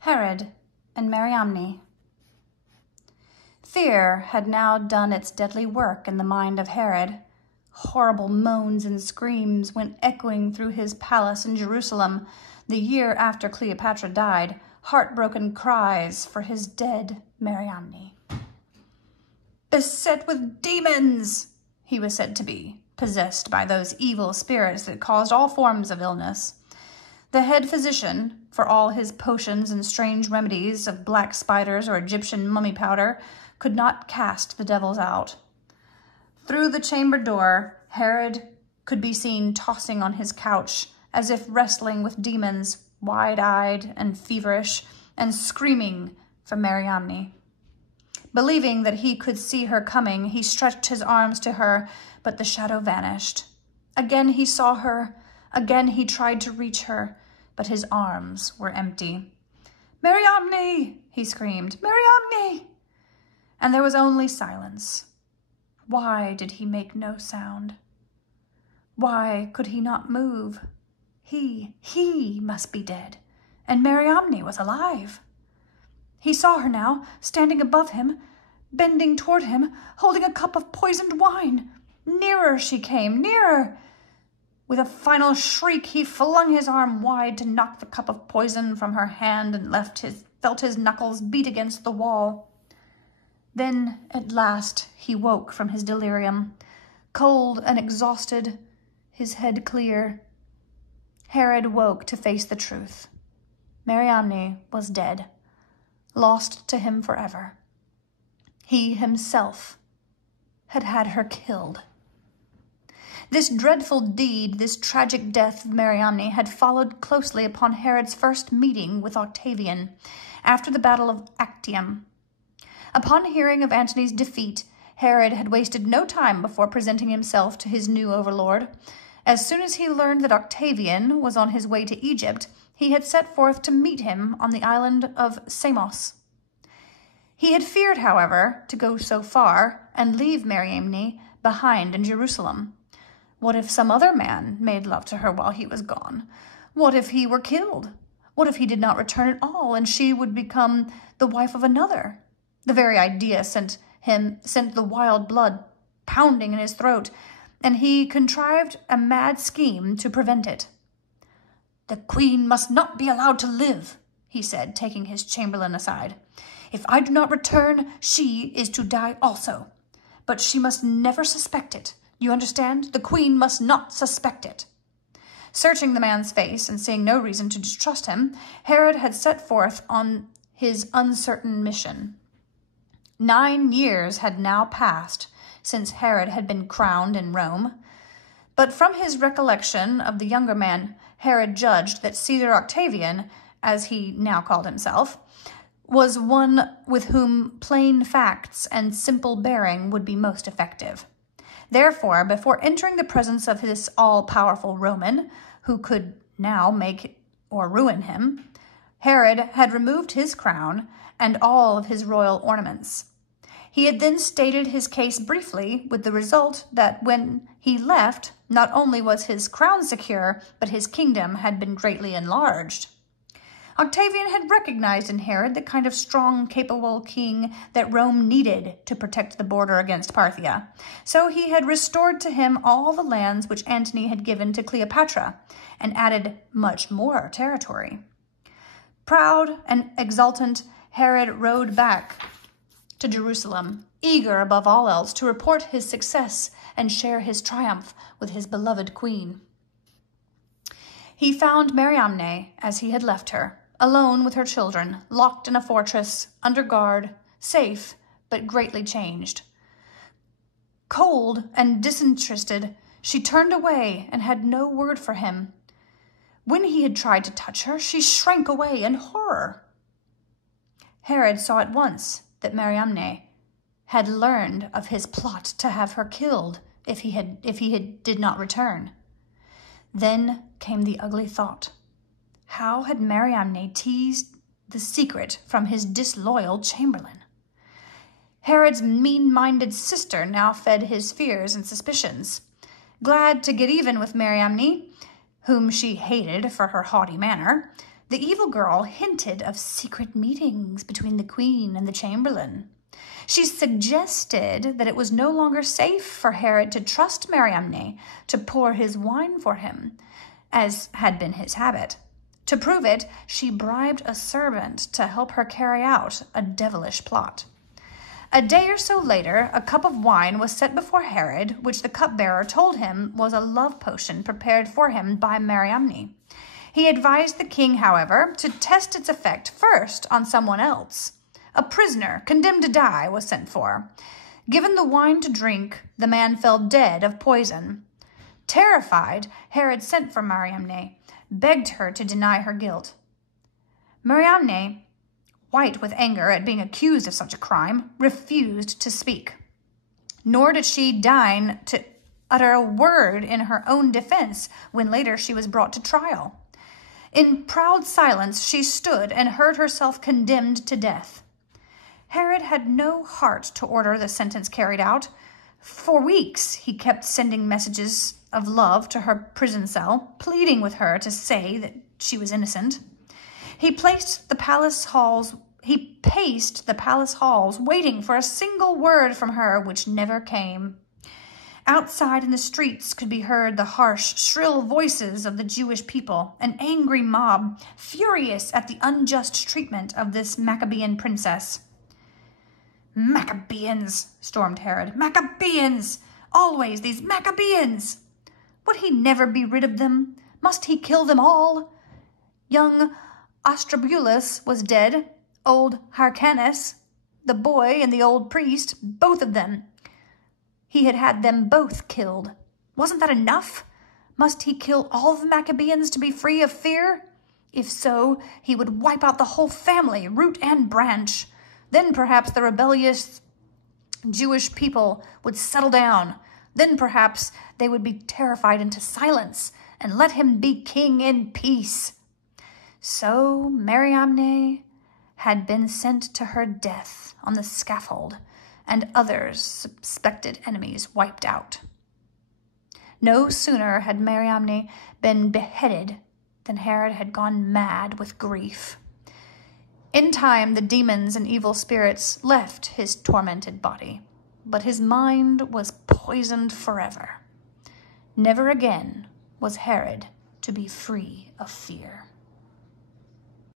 Herod and Mariamne. Fear had now done its deadly work in the mind of Herod. Horrible moans and screams went echoing through his palace in Jerusalem the year after Cleopatra died, heartbroken cries for his dead Mariamne. Beset with demons, he was said to be, possessed by those evil spirits that caused all forms of illness. The head physician, for all his potions and strange remedies of black spiders or Egyptian mummy powder, could not cast the devils out. Through the chamber door, Herod could be seen tossing on his couch, as if wrestling with demons, wide-eyed and feverish, and screaming for Mariamne. Believing that he could see her coming, he stretched his arms to her, but the shadow vanished. Again he saw her. Again he tried to reach her, but his arms were empty. "Mariamne!" he screamed. "Mariamne!" And there was only silence. Why did he make no sound? Why could he not move? He must be dead, and Mariamne was alive. He saw her now, standing above him, bending toward him, holding a cup of poisoned wine. Nearer she came, nearer. With a final shriek, he flung his arm wide to knock the cup of poison from her hand and felt his knuckles beat against the wall. Then, at last, he woke from his delirium, cold and exhausted, his head clear. Herod woke to face the truth. Mariamne was dead, lost to him forever. He himself had had her killed. This dreadful deed, this tragic death of Mariamne, had followed closely upon Herod's first meeting with Octavian after the Battle of Actium. Upon hearing of Antony's defeat, Herod had wasted no time before presenting himself to his new overlord. As soon as he learned that Octavian was on his way to Egypt, he had set forth to meet him on the island of Samos. He had feared, however, to go so far and leave Mariamne behind in Jerusalem. What if some other man made love to her while he was gone? What if he were killed? What if he did not return at all, and she would become the wife of another? The very idea sent the wild blood pounding in his throat, and he contrived a mad scheme to prevent it. "The queen must not be allowed to live," he said, taking his chamberlain aside. "If I do not return, she is to die also. But she must never suspect it. You understand? The queen must not suspect it." Searching the man's face and seeing no reason to distrust him, Herod had set forth on his uncertain mission. 9 years had now passed since Herod had been crowned in Rome, but from his recollection of the younger man, Herod judged that Caesar Octavian, as he now called himself, was one with whom plain facts and simple bearing would be most effective. Therefore, before entering the presence of this all-powerful Roman, who could now make or ruin him, Herod had removed his crown and all of his royal ornaments. He had then stated his case briefly, with the result that when he left, not only was his crown secure, but his kingdom had been greatly enlarged. Octavian had recognized in Herod the kind of strong, capable king that Rome needed to protect the border against Parthia. So he had restored to him all the lands which Antony had given to Cleopatra, and added much more territory. Proud and exultant, Herod rode back to Jerusalem, eager above all else to report his success and share his triumph with his beloved queen. He found Mariamne as he had left her, alone with her children, locked in a fortress, under guard, safe, but greatly changed. Cold and disinterested, she turned away and had no word for him. When he had tried to touch her, she shrank away in horror. Herod saw at once that Mariamne had learned of his plot to have her killed if he did not return. Then came the ugly thought. How had Mariamne teased the secret from his disloyal chamberlain? Herod's mean-minded sister now fed his fears and suspicions. Glad to get even with Mariamne, whom she hated for her haughty manner, The evil girl hinted of secret meetings between the queen and the chamberlain. She suggested that it was no longer safe for Herod to trust Mariamne to pour his wine for him, as had been his habit. To prove it, she bribed a servant to help her carry out a devilish plot. A day or so later, a cup of wine was set before Herod, which the cupbearer told him was a love potion prepared for him by Mariamne. He advised the king, however, to test its effect first on someone else. A prisoner, condemned to die, was sent for. Given the wine to drink, the man fell dead of poison. Terrified, Herod sent for Mariamne, begged her to deny her guilt. Mariamne, white with anger at being accused of such a crime, refused to speak. Nor did she deign to utter a word in her own defense when later she was brought to trial. In proud silence she stood and heard herself condemned to death. Herod had no heart to order the sentence carried out. For weeks he kept sending messages of love to her prison cell, pleading with her to say that she was innocent. He paced the palace halls, waiting for a single word from her which never came. Outside in the streets could be heard the harsh, shrill voices of the Jewish people, an angry mob, furious at the unjust treatment of this Maccabean princess. "Maccabeans," stormed Herod. "Maccabeans! Always these Maccabeans! Would he never be rid of them? Must he kill them all? Young Astrobulus was dead, old Hyrcanus, the boy and the old priest, both of them. He had them both killed. Wasn't that enough? Must he kill all the Maccabeans to be free of fear? If so, he would wipe out the whole family, root and branch. Then perhaps the rebellious Jewish people would settle down. Then perhaps they would be terrified into silence and let him be king in peace." So Mariamne had been sent to her death on the scaffold, and others suspected enemies wiped out. No sooner had Mariamne been beheaded than Herod had gone mad with grief. In time, the demons and evil spirits left his tormented body, but his mind was poisoned forever. Never again was Herod to be free of fear.